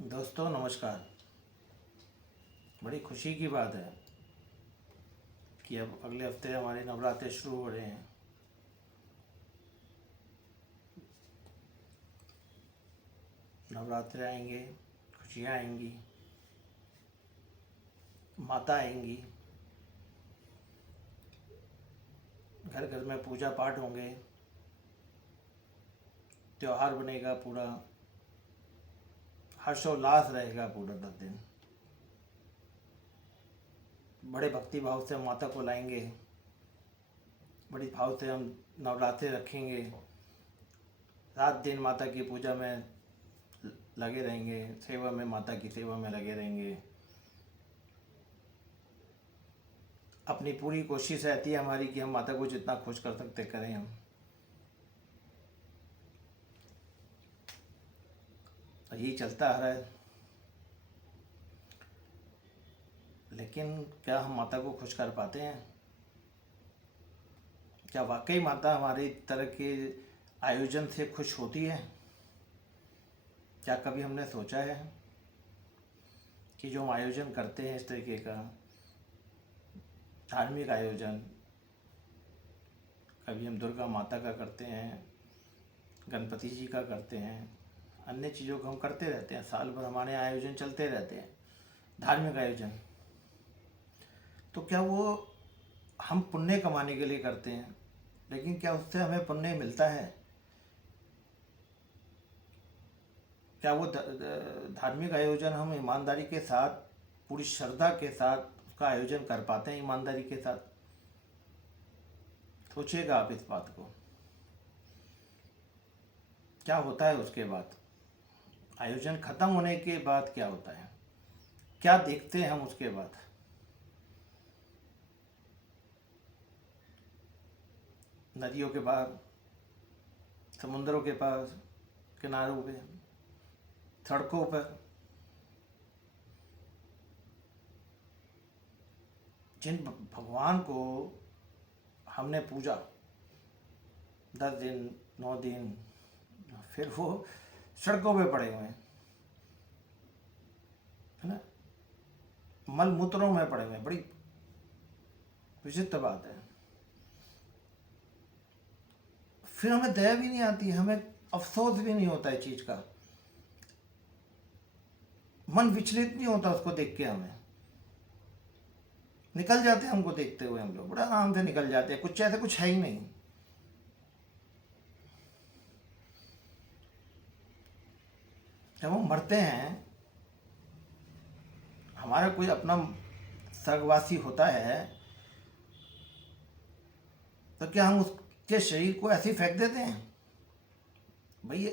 दोस्तों नमस्कार। बड़ी खुशी की बात है कि अब अगले हफ्ते हमारे नवरात्रे शुरू हो रहे हैं। नवरात्रे आएंगे, खुशियाँ आएंगी, माता आएंगी, घर घर में पूजा पाठ होंगे, त्यौहार बनेगा पूरा, हर्षोल्लास रहेगा पूरा 10 दिन। बड़े भक्ति भाव से माता को लाएंगे, बड़ी भाव से हम नवरात्रे रखेंगे। 7 दिन माता की पूजा में लगे रहेंगे, सेवा में, माता की सेवा में लगे रहेंगे। अपनी पूरी कोशिश रहती है हमारी कि हम माता को जितना खुश कर सकते करें हम। यही चलता आ रहा है। लेकिन क्या हम माता को खुश कर पाते हैं? क्या वाकई माता हमारी तरह के आयोजन से खुश होती है? क्या कभी हमने सोचा है कि जो हम आयोजन करते हैं इस तरीके का धार्मिक आयोजन, कभी हम दुर्गा माता का करते हैं, गणपति जी का करते हैं, अन्य चीज़ों को हम करते रहते हैं, साल भर हमारे आयोजन चलते रहते हैं, धार्मिक आयोजन। तो क्या वो हम पुण्य कमाने के लिए करते हैं? लेकिन क्या उससे हमें पुण्य मिलता है? क्या वो धार्मिक आयोजन हम ईमानदारी के साथ, पूरी श्रद्धा के साथ उसका आयोजन कर पाते हैं ईमानदारी के साथ? सोचिएगा आप इस बात को। क्या होता है उसके बाद? आयोजन खत्म होने के बाद क्या होता है? क्या देखते हैं हम उसके बाद? नदियों के पार, समुद्रों के पास, किनारों पे, सड़कों पर जिन भगवान को हमने पूजा 10 दिन, 9 दिन, फिर वो सड़कों पे पड़े हुए हैं, है ना, मल मूत्रों में पड़े हुए हैं। बड़ी विचित्र बात है। फिर हमें दया भी नहीं आती, हमें अफसोस भी नहीं होता है चीज़ का, मन विचलित नहीं होता उसको देख के। हमें निकल जाते हैं, हमको देखते हुए हम लोग बड़ा आराम से निकल जाते हैं, कुछ ऐसा कुछ है ही नहीं। जब हम मरते हैं, हमारा कोई अपना स्वर्गवासी होता है, तो क्या हम उसके शरीर को ऐसे ही फेंक देते हैं? भाई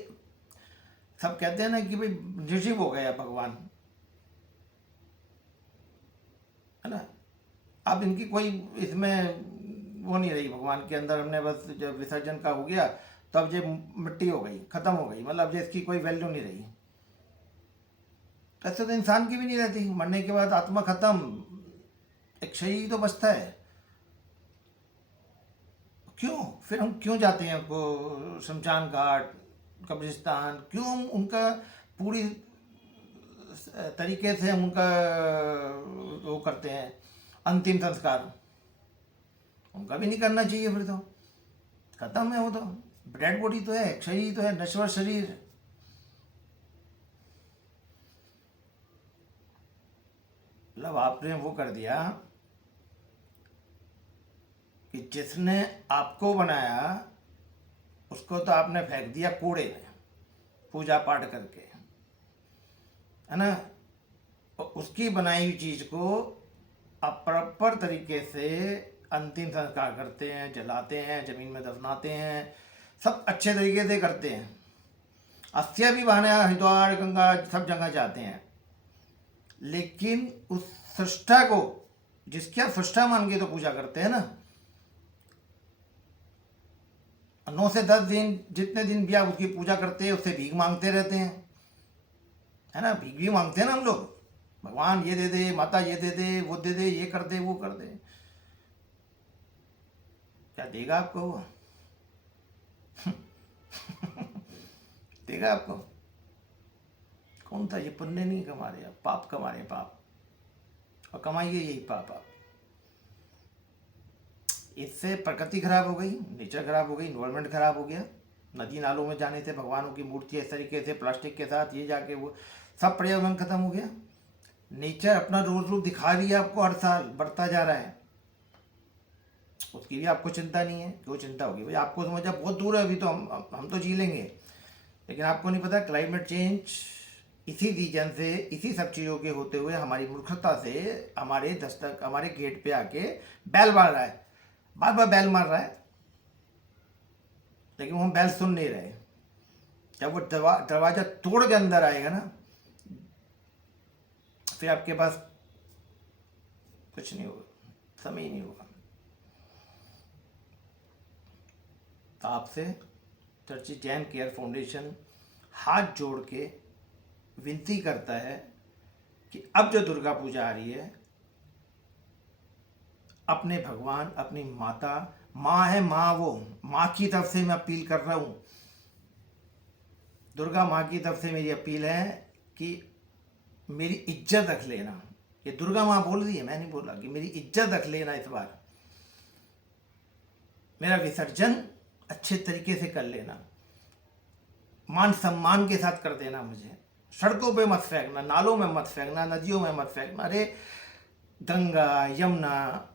सब कहते हैं ना कि भाई निर्जीव हो गया भगवान, है ना। अब इनकी कोई इसमें वो नहीं रही भगवान के अंदर। हमने बस जब विसर्जन का हो गया तो अब ये मिट्टी हो गई, खत्म हो गई, मतलब अब इसकी कोई वैल्यू नहीं रही। ऐसे तो इंसान की भी नहीं रहती, मरने के बाद आत्मा खत्म, एक शरीर तो बचता है। क्यों फिर हम क्यों जाते हैं को शमशान घाट, कब्रिस्तान? क्यों हम उनका पूरी तरीके से हम उनका वो करते हैं अंतिम संस्कार? उनका भी नहीं करना चाहिए, फिर तो खत्म है वो तो। डेड बॉडी तो है, शरीर तो है, नश्वर शरीर। मतलब आपने वो कर दिया कि जिसने आपको बनाया उसको तो आपने फेंक दिया कूड़े में पूजा पाठ करके, है ना। और उसकी बनाई हुई चीज़ को आप प्रॉपर तरीके से अंतिम संस्कार करते हैं, जलाते हैं, ज़मीन में दफनाते हैं, सब अच्छे तरीके से करते हैं। अस्थियाँ भी बहाने हरिद्वार, गंगा, सब जगह जाते हैं। लेकिन उस सृष्टा को, जिसके आप सृष्टा मान के तो पूजा करते हैं ना, 9 से 10 दिन, जितने दिन भी आप उसकी पूजा करते हैं, उससे भीख मांगते रहते हैं, है ना। भीख भी मांगते हैं ना हम लोग, भगवान ये दे दे, माता ये दे दे, वो दे दे, ये कर दे, वो कर दे। क्या देगा आपको वो? देगा आपको? कौन सा, ये पुण्य नहीं कमा रहे आप, पाप कमा रहे हैं, पाप, और कमाइए यही पाप आप। इससे प्रकृति खराब हो गई, नेचर खराब हो गई, इन्वायरमेंट खराब हो गया। नदी नालों में जाने से भगवानों की मूर्तियाँ इस तरीके से प्लास्टिक के साथ ये जाके वो सब पर्यावरण खत्म हो गया। नेचर अपना रोज रूप दिखा भी आपको, हर साल बढ़ता जा रहा है, उसकी भी आपको चिंता नहीं है। क्यों चिंता होगी भाई, आपको समझा बहुत दूर है अभी, तो हम तो जी लेंगे, लेकिन आपको नहीं पता क्लाइमेट चेंज इसी रीजन से, इसी सब चीज़ों के होते हुए, हमारी मूर्खता से हमारे दस्तक, हमारे गेट पे आके बैल मार रहा है, बार बार बैल मार रहा है, लेकिन वो हम बैल सुन नहीं रहे। जब वो दरवाजा तोड़ के अंदर आएगा ना, फिर आपके पास कुछ नहीं होगा, समय ही नहीं होगा। तो आपसे चर्चित जैन केयर फाउंडेशन हाथ जोड़ के विनती करता है कि अब जो दुर्गा पूजा आ रही है, अपने भगवान, अपनी माता, माँ है माँ, वो माँ की तरफ से मैं अपील कर रहा हूँ, दुर्गा माँ की तरफ से मेरी अपील है कि मेरी इज्जत रख लेना। ये दुर्गा माँ बोल रही है, मैं नहीं बोला, कि मेरी इज्जत रख लेना, इस बार मेरा विसर्जन अच्छे तरीके से कर लेना, मान सम्मान के साथ कर देना मुझे। सड़कों पे मत फेंकना, नालों में मत फेंकना, नदियों में मत फेंकना। अरे गंगा, यमुना,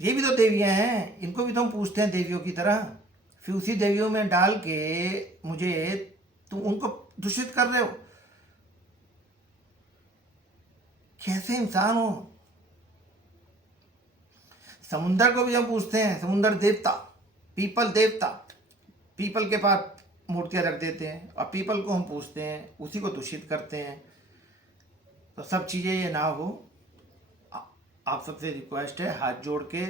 ये भी तो देवियां हैं, इनको भी तो हम पूछते हैं देवियों की तरह, फिर उसी देवियों में डाल के मुझे तुम उनको दूषित कर रहे हो। कैसे इंसान हो। समुंदर को भी हम पूछते हैं, समुंदर देवता, पीपल देवता, पीपल के पास मूर्तियां रख देते हैं, और पीपल को हम पूछते हैं, उसी को दूषित करते हैं। तो सब चीज़ें ये ना हो, आप सबसे रिक्वेस्ट है, हाथ जोड़ के,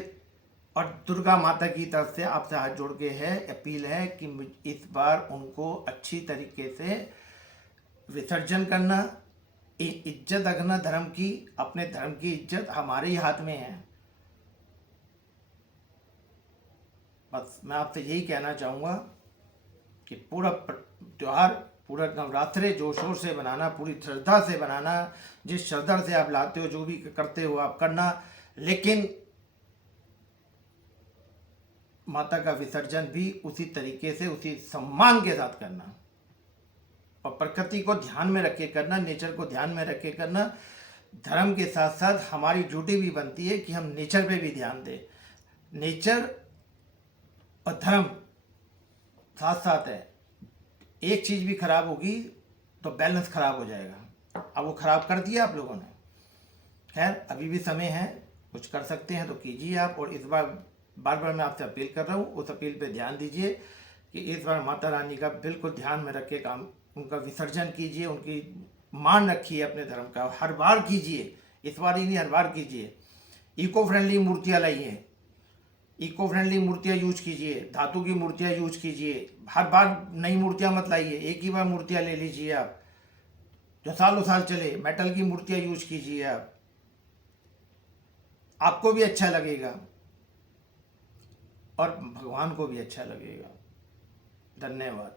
और दुर्गा माता की तरफ से आपसे हाथ जोड़ के है, अपील है कि इस बार उनको अच्छी तरीके से विसर्जन करना, इज्जत रखना धर्म की, अपने धर्म की इज्जत हमारे ही हाथ में है। बस मैं आपसे यही कहना चाहूँगा कि पूरा त्यौहार, पूरा नवरात्रे जोर शोर से बनाना, पूरी श्रद्धा से बनाना, जिस श्रद्धा से आप लाते हो, जो भी करते हो आप करना, लेकिन माता का विसर्जन भी उसी तरीके से, उसी सम्मान के साथ करना, और प्रकृति को ध्यान में रख के करना, नेचर को ध्यान में रख के करना। धर्म के साथ साथ हमारी ड्यूटी भी बनती है कि हम नेचर पे भी ध्यान दें। नेचर और धर्म साथ साथ है, एक चीज़ भी खराब होगी तो बैलेंस खराब हो जाएगा। अब वो खराब कर दिया आप लोगों ने। खैर, अभी भी समय है, कुछ कर सकते हैं तो कीजिए आप। और इस बार बार बार मैं आपसे अपील कर रहा हूँ, उस अपील पे ध्यान दीजिए कि इस बार माता रानी का बिल्कुल ध्यान में रख के काम, उनका विसर्जन कीजिए, उनकी मान रखिए अपने धर्म का, हर बार कीजिए, इस बार ही नहीं, हर बार कीजिए। इको फ्रेंडली मूर्तियाँ लाइए, इको फ्रेंडली मूर्तियाँ यूज कीजिए, धातु की मूर्तियाँ यूज कीजिए, हर बार नई मूर्तियाँ मत लाइए, एक ही बार मूर्तियाँ ले लीजिए आप, जो सालों साल चले। मेटल की मूर्तियाँ यूज कीजिए आप, आपको भी अच्छा लगेगा और भगवान को भी अच्छा लगेगा। धन्यवाद।